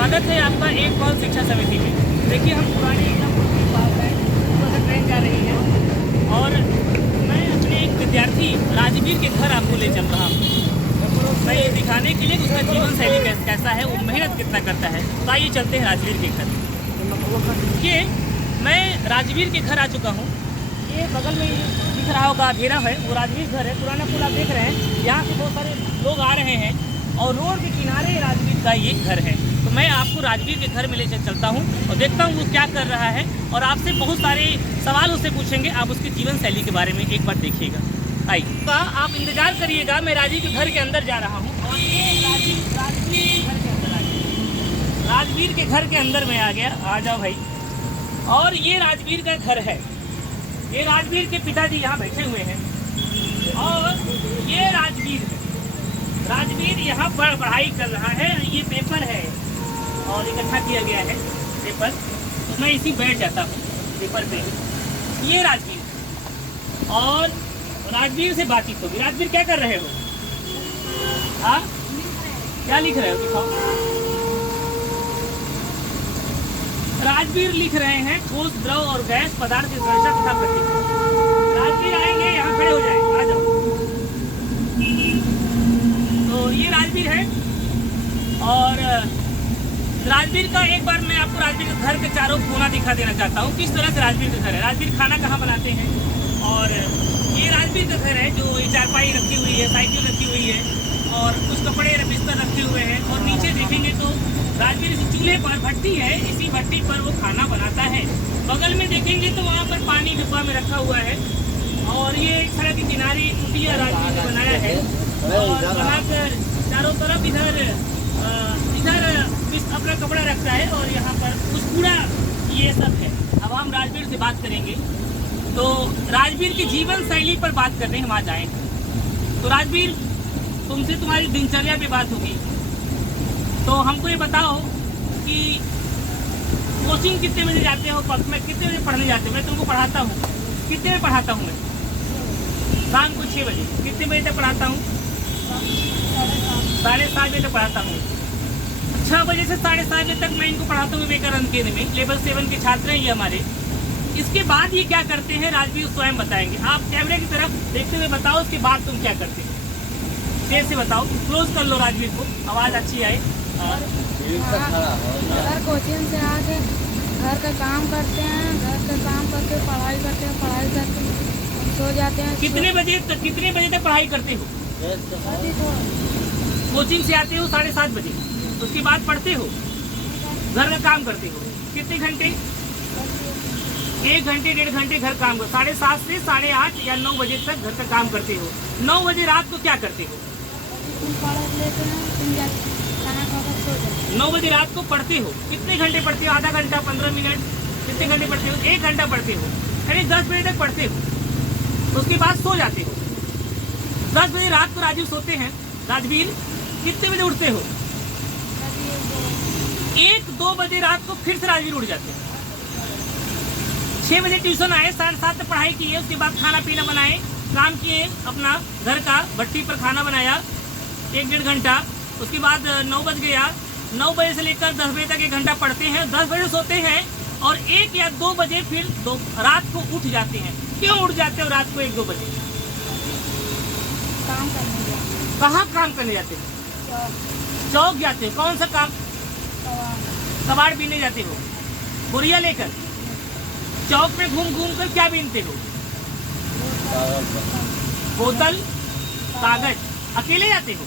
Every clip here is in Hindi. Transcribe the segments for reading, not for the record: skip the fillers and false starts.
स्वागत है आपका एक कॉल शिक्षा समिति में। देखिए हम पुराने एकदम के पास हैं, ऊपर से ट्रेन जा रही है और मैं अपने एक विद्यार्थी राजवीर के घर आपको ले चल रहा हूँ। मैं ये दिखाने के लिए कि उसका जीवन शैली कैसा है, वो मेहनत कितना करता है। तो आइए चलते हैं राजवीर के घर। ये मैं राजवीर के घर आ चुका हूँ। ये बगल में दिख रहा होगा अंधेरा है, वो राजवीर घर है। पुराना पुल आप देख रहे हैं, यहाँ से बहुत सारे लोग आ रहे हैं और रोड के किनारे राजवीर का ये घर है। तो मैं आपको राजवीर के घर में ले चलता हूँ और देखता हूँ वो क्या कर रहा है और आपसे बहुत सारे सवाल उससे पूछेंगे। आप उसकी जीवन शैली के बारे में एक बार देखिएगा। आइए आप इंतजार करिएगा, मैं राजवीर के घर के अंदर जा रहा हूँ। और ये राजवीर के घर के अंदर मैं आ गया। आ जाओ भाई। और ये राजवीर का घर है। ये राजवीर के पिताजी यहाँ बैठे हुए हैं और ये राजवीर है। राजवीर यहाँ पर पढ़ाई कर रहा है। ये पेपर है और इकट्ठा किया गया है पेपर, तो मैं इसी बैठ जाता हूँ पेपर पे। ये राजवीर और राजवीर से बातचीत होगी। राजवीर क्या कर रहे हो? हाँ, क्या लिख रहे हो? दिखाओ। राजवीर लिख रहे हैं ठोस, द्रव और गैस पदार्थ की संरचना तथा प्रतिक्रिया। राजवीर आएंगे, यहाँ खड़े हो जाए, आ जाओ। तो ये राजवीर है और राजवीर का एक बार मैं आपको राजवीर के घर के चारों कोना दिखा देना चाहता हूँ, किस तरह से राजवीर का घर है। राजवीर खाना कहाँ बनाते हैं। और ये राजवीर का घर है, जो ये चारपाई रखी हुई है, साइकिल रखी हुई है और कुछ कपड़े बिस्तर रखे हुए हैं। और नीचे देखेंगे तो राजवीर इस चूल्हे पर भट्टी है, इसी भट्टी पर वो खाना बनाता है। बगल में देखेंगे तो वहाँ पर पानी डिब्बा में रखा हुआ है। और ये एक सड़क के किनारे कुटिया राजवीर ने बनाया है और बनाकर चारों तरफ इधर अपना कपड़ा रखता है और यहाँ पर कुछ कूड़ा ये सब है। अब हम राजवीर से बात करेंगे, तो राजवीर की जीवन शैली पर बात करने हम आ जाएंगे। तो राजवीर, तुमसे तुम्हारी दिनचर्या पे बात होगी, तो हमको ये बताओ कि कोचिंग कितने बजे जाते हो, मैं कितने बजे पढ़ने जाते हो? मैं तुमको पढ़ाता हूँ, कितने बजे पढ़ाता हूँ मैं? शाम को 6 बजे। कितने बजे तक पढ़ाता हूँ? 7:30 बजे तक पढ़ाता हूँ। 6 बजे से 7:30 बजे तक मैं इनको पढ़ाता हूँ विवेकानंद केंद्र में। लेवल 7 के छात्र हैं ये हमारे। इसके बाद ये क्या करते हैं राजवीर स्वयं बताएंगे। आप कैमरे की तरफ देखते हुए बताओ, उसके बाद तुम क्या करते हो, देर से बताओ। क्लोज कर लो राजवीर को, आवाज़ अच्छी आए। अगर कोचिंग से आके घर का काम करते हैं, घर का काम करके पढ़ाई करके सो जाते हैं। कितने बजे तक पढ़ाई करते हो? कोचिंग से आते हो 7:30 बजे, उसके बाद पढ़ते हो, घर का काम करते हो। कितने घंटे? 1 घंटे 1.5 घंटे घर काम करो। 7:30 से 8:30 या 9 बजे तक घर का काम करते हो। 9 बजे रात को क्या करते हो? 9 बजे रात को पढ़ते हो। कितने घंटे पढ़ते हो? आधा घंटा, 15 मिनट? कितने घंटे पढ़ते हो? 1 घंटा पढ़ते हो, यानी 10 बजे तक पढ़ते हो। उसके बाद सो जाते हो। 10 बजे रात को राजवीर सोते हैं। राजवीर कितने बजे उठते हो? 1-2 बजे रात को फिर से राजवीर उठ जाते हैं। 6 बजे ट्यूशन आए, 7:30 तक पढ़ाई किए, उसके बाद खाना पीना बनाए, काम किए, अपना घर का भट्टी पर खाना बनाया 1-1.5 घंटा। उसके बाद 9 बज गया। 9 बजे से लेकर 10 बजे तक 1 घंटा पढ़ते हैं, 10 बजे सोते हैं और 1 या 2 बजे फिर रात को उठ जाते हैं। क्यों उठ जाते हो रात को 1-2 बजे? काम करने जाते। कहाँ काम करने जाते हो? चौक जाते हो। कौन सा काम? कबाड़ बीनने जाते हो, बोरिया लेकर। चौक में घूम घूम कर क्या बीनते हो? बोतल, कागज। अकेले जाते हो?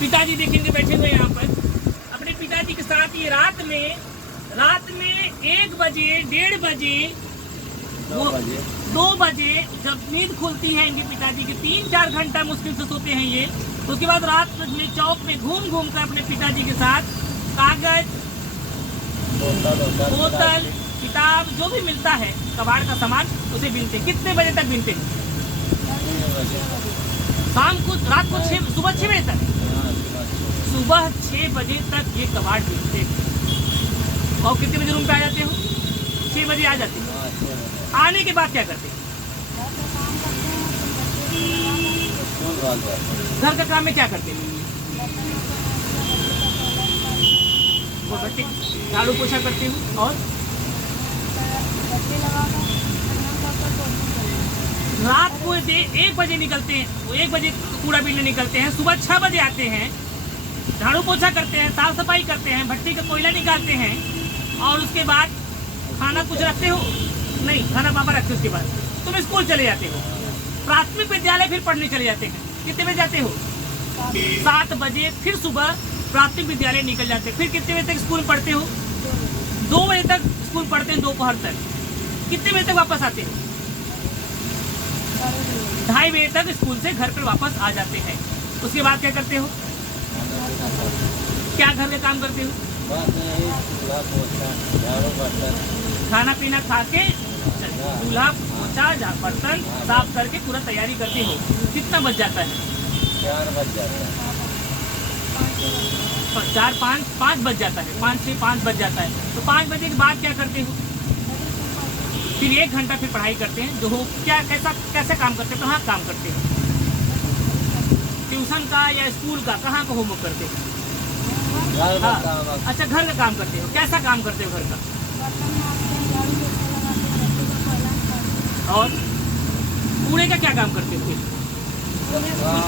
पिताजी देखेंगे बैठे हुए यहाँ पर अपने पिताजी के साथ। ये रात में 1 बजे, 1:30 बजे, 2 बजे जब नींद खुलती है इनके पिताजी की, 3-4 घंटा मुश्किल से सोते हैं ये। उसके बाद रात में चौक में घूम घूम कर अपने पिताजी के साथ कागज, बोतल, किताब, जो भी मिलता है कबाड़ का सामान, उसे बीनते। कितने बजे तक बीनते हैं? शाम को, रात को सुबह 6 बजे तक। सुबह 6 बजे तक ये कबाड़ बीनते हैं। और कितने बजे रूम पे आ जाते हो? 6 बजे आ जाते हो। आने के बाद क्या करते हैं? घर का काम में क्या करते हैं? करते झाड़ू पोछा करते हो और बत्ती लगाकर स्नान करके ट्यूशन चले जाते रात को 1 बजे निकलते हैं, वो 1 बजे कूड़ा बीनने निकलते हैं, सुबह 6 बजे आते हैं, झाड़ू पोछा करते हैं, साफ सफाई करते हैं, भट्टी का कोयला निकालते हैं और उसके बाद खाना कुछ रखते हो नहीं, खाना पापा रखते हो। उसके बाद तुम स्कूल चले जाते हो, प्राथमिक विद्यालय फिर पढ़ने चले जाते हैं। कितने बजे जाते हो? 7 बजे फिर सुबह प्राथमिक विद्यालय निकल जाते हैं। फिर कितने बजे तक स्कूल पढ़ते हो? 2 बजे तक स्कूल पढ़ते हैं, दोपहर तक। कितने बजे तक वापस आते हो? 2:30 बजे तक स्कूल से घर पर वापस आ जाते हैं। उसके बाद क्या करते हो? क्या घर का काम करते हो? खाना पीना खा के चूल्हा पोछा बर्तन साफ करके पूरा तैयारी करते हो। कितना बज जाता है? 4 बज जाता है। 5 बज जाता है, 5 से 5 बज जाता है। तो 5 बजे के बाद क्या करते हो? फिर 1 घंटा फिर पढ़ाई करते हैं। जो हो क्या कैसा काम करते हैं? कहाँ काम करते हैं? ट्यूशन का या स्कूल का? कहाँ का होमवर्क करते हो? हाँ, अच्छा घर का काम करते हो। कैसा काम करते हो घर का? और कूड़े का क्या काम करते हो? फिर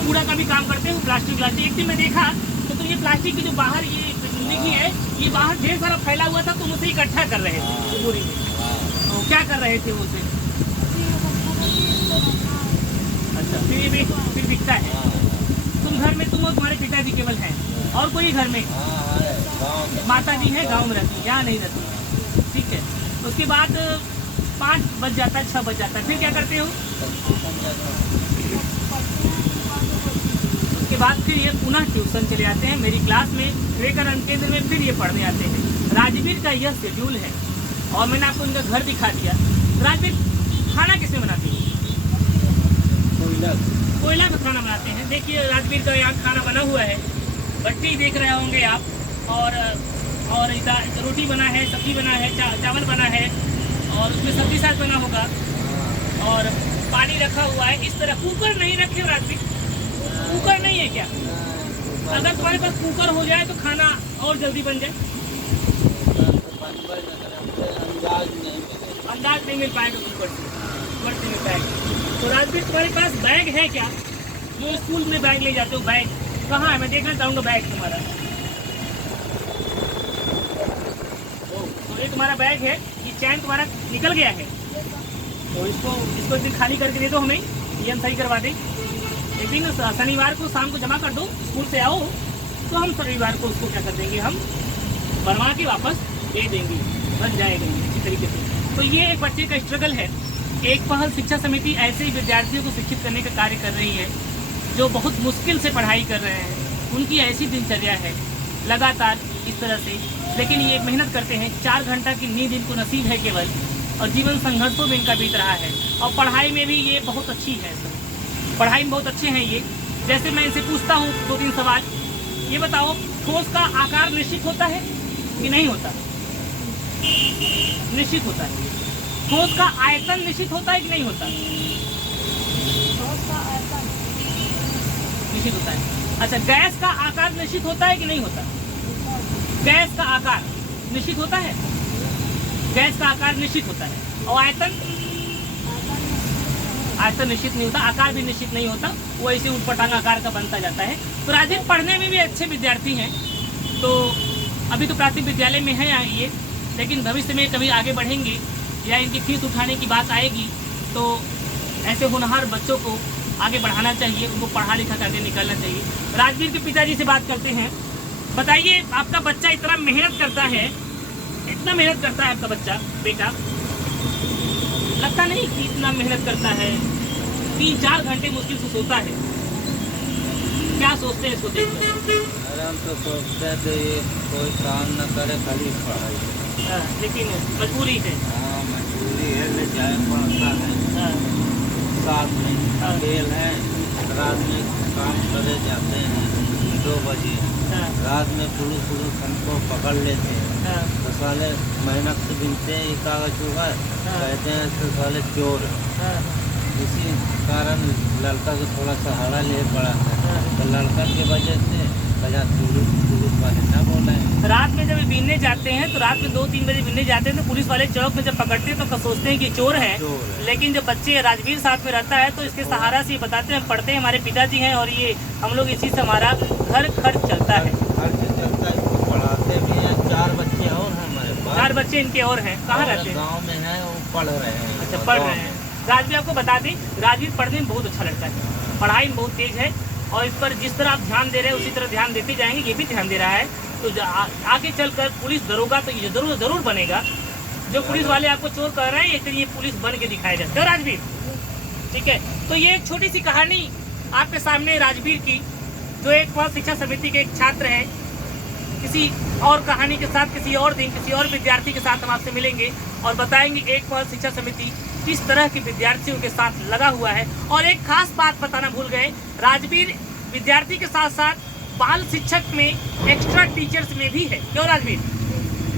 कूड़ा का भी काम करते हो। प्लास्टिक एक दिन मैं देखा तो ये प्लास्टिक की जो बाहर ये लिखी है, ये बाहर ढेर सारा फैला हुआ था, तुम उसे इकट्ठा कर रहे थे बोरी में। तो क्या कर रहे थे उसे? अच्छा, फिर बिकता है। तुम घर में तुम और तुम्हारे पिताजी केवल हैं और कोई घर में? माता जी है, गाँव में रहती, यहाँ नहीं रहती। ठीक है। उसके बाद 5 बज जाता है, 6 बज जाता है। फिर क्या करते हो? उसके बाद फिर ये पुनः ट्यूशन चले जाते हैं। मेरी क्लास में विवेकानंद केंद्र में फिर ये पढ़ने आते हैं। राजवीर का यह शेड्यूल है और मैंने आपको उनका घर दिखा दिया। राजवीर खाना किसमें बनाते हैं? कोयला का खाना बनाते हैं। देखिए राजवीर का यहाँ खाना बना हुआ है, भट्टी देख रहे होंगे आप, और इधर रोटी बना है, सब्जी बना है, चावल बना है और उसमें सब्जी साग बना होगा और पानी रखा हुआ है। इस तरह कुकर नहीं रखे राजवीर? कुकर नहीं है क्या? अगर तुम्हारे पास कुकर हो जाए तो खाना और जल्दी बन जाए। अंदाज नहीं मिल पाएगा कुकर से मिल पाएगा। तो राजवीर तुम्हारे पास बैग है क्या? जो स्कूल में बैग ले जाते हो, बैग कहाँ है? मैं देखना चाहूँगा बैग तुम्हारा। तो ये तुम्हारा बैग है, ये चैन तुम्हारा निकल गया है, तो इसको एक दिन खाली करके दे दो हमें, ये हम सही करवा दें। एक दिन शनिवार को शाम को जमा कर दो, स्कूल से आओ तो हम रविवार को उसको क्या कर देंगे, हम बनवा के वापस दे देंगे, बन जाएगा इसी तरीके से। तो ये एक बच्चे का स्ट्रगल है। एक पहल शिक्षा समिति ऐसे ही विद्यार्थियों को शिक्षित करने का कार्य कर रही है जो बहुत मुश्किल से पढ़ाई कर रहे हैं। उनकी ऐसी दिनचर्या है लगातार इस तरह से, लेकिन ये मेहनत करते हैं। 4 घंटा की नींद इनको नसीब है केवल, और जीवन संघर्षों में इनका बीत रहा है। और पढ़ाई में भी ये बहुत अच्छी है, पढ़ाई में बहुत अच्छे हैं ये। जैसे मैं इनसे पूछता हूँ 2-3 सवाल, ये बताओ ठोस का आकार निश्चित होता है कि नहीं होता? निश्चित होता है। ठोस का आयतन निश्चित होता है कि नहीं होता? निश्चित होता है। अच्छा, गैस का आकार निश्चित होता है कि नहीं होता? गैस का आकार निश्चित होता है। गैस का आकार निश्चित होता है। और आयतन निश्चित नहीं होता, आकार भी निश्चित नहीं होता, वो ऐसे उटपटांग आकार का बनता जाता है। तो राजीव पढ़ने में भी अच्छे विद्यार्थी हैं। तो अभी तो प्राथमिक विद्यालय में है ये, लेकिन भविष्य में कभी आगे बढ़ेंगे या इनकी फीस उठाने की बात आएगी तो ऐसे होनहार बच्चों को आगे बढ़ाना चाहिए, उनको पढ़ा लिखा करके निकलना चाहिए। राजवीर के पिताजी से बात करते हैं। बताइए, आपका बच्चा इतना मेहनत करता है, इतना मेहनत करता है आपका बच्चा, बेटा लगता नहीं कि इतना मेहनत करता है? 3-4 घंटे मुश्किल से सोता है। क्या सोचते हैं इसको देखकर? अरे हम तो सोचते हैं तो ये कोई काम न करे, खाली पढ़ाई। लेकिन मजबूरी है। हाँ मजबूरी है, ले जाए पड़ता है। साथ में अकेल है, रात में काम करे जाते हैं 2 बजे, रात में शुरू हमको पकड़ लेते हैं। तो साले मेहनत से बिनते हैं, ये कागज होगा कहते हैं तो साले चोर। इसी कारण लड़का को थोड़ा सहारा ले पड़ा है। तो लड़का की वजह से ज़्यादा पुलिस वाले ना बोले। रात में जब बीनने जाते हैं तो रात में 2-3 बजे बीनने जाते हैं तो पुलिस वाले चौक में जब पकड़ते हैं तो सोचते हैं कि चोर है, लेकिन जब बच्चे राजवीर साथ में रहता है तो इसके सहारा से ये बताते हैं हम पढ़ते हैं, हमारे पिताजी हैं और ये हम लोग इसी से हमारा घर खर्च चलता है। खर्च चलता है, पढ़ाते भी हैं। 4 बच्चे और हैं हमारे पास। 4 बच्चे इनके और हैं। कहाँ रहते हैं? गाँव में है, वो पढ़ रहे हैं। अच्छा, पढ़ रहे हैं। राजवीर आपको बता दें, राजवीर पढ़ने में बहुत अच्छा लगता है, पढ़ाई में बहुत तेज है और इस पर जिस तरह आप ध्यान दे रहे हैं उसी तरह ध्यान देते जाएंगे, ये भी ध्यान दे रहा है। तो आगे चलकर पुलिस दरोगा तो ये जरूर बनेगा। जो पुलिस वाले आपको चोर कर रहे हैं ये पुलिस बन के दिखाएगा। क्यों राजवीर? ठीक है, तो ये एक छोटी सी कहानी आपके सामने राजवीर की, जो एक मॉल शिक्षा समिति के एक छात्र हैं। किसी और कहानी के साथ किसी और दिन किसी और विद्यार्थी के साथ हम आपसे मिलेंगे और बताएंगे एक मॉल शिक्षा समिति किस तरह के विद्यार्थियों के साथ लगा हुआ है। और एक खास बात बताना भूल गए, राजवीर विद्यार्थी के साथ साथ बाल शिक्षक में एक्स्ट्रा टीचर्स में भी है। क्यों राजवीर?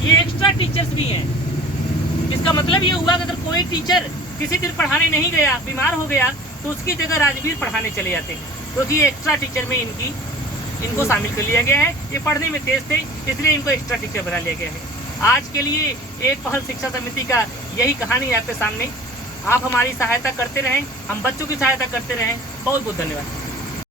ये एक्स्ट्रा टीचर्स भी हैं। इसका मतलब ये हुआ कि अगर कोई टीचर किसी दिन पढ़ाने नहीं गया, बीमार हो गया, तो उसकी जगह राजवीर पढ़ाने चले जाते हैं। तो ये एक्स्ट्रा टीचर में इनको शामिल कर लिया गया है। ये पढ़ने में तेज थे इसलिए इनको एक्स्ट्रा टीचर बना लिया गया है। आज के लिए एक पहल शिक्षा समिति का यही कहानी है आपके सामने। आप हमारी सहायता करते रहें, हम बच्चों की सहायता करते रहें। बहुत बहुत धन्यवाद।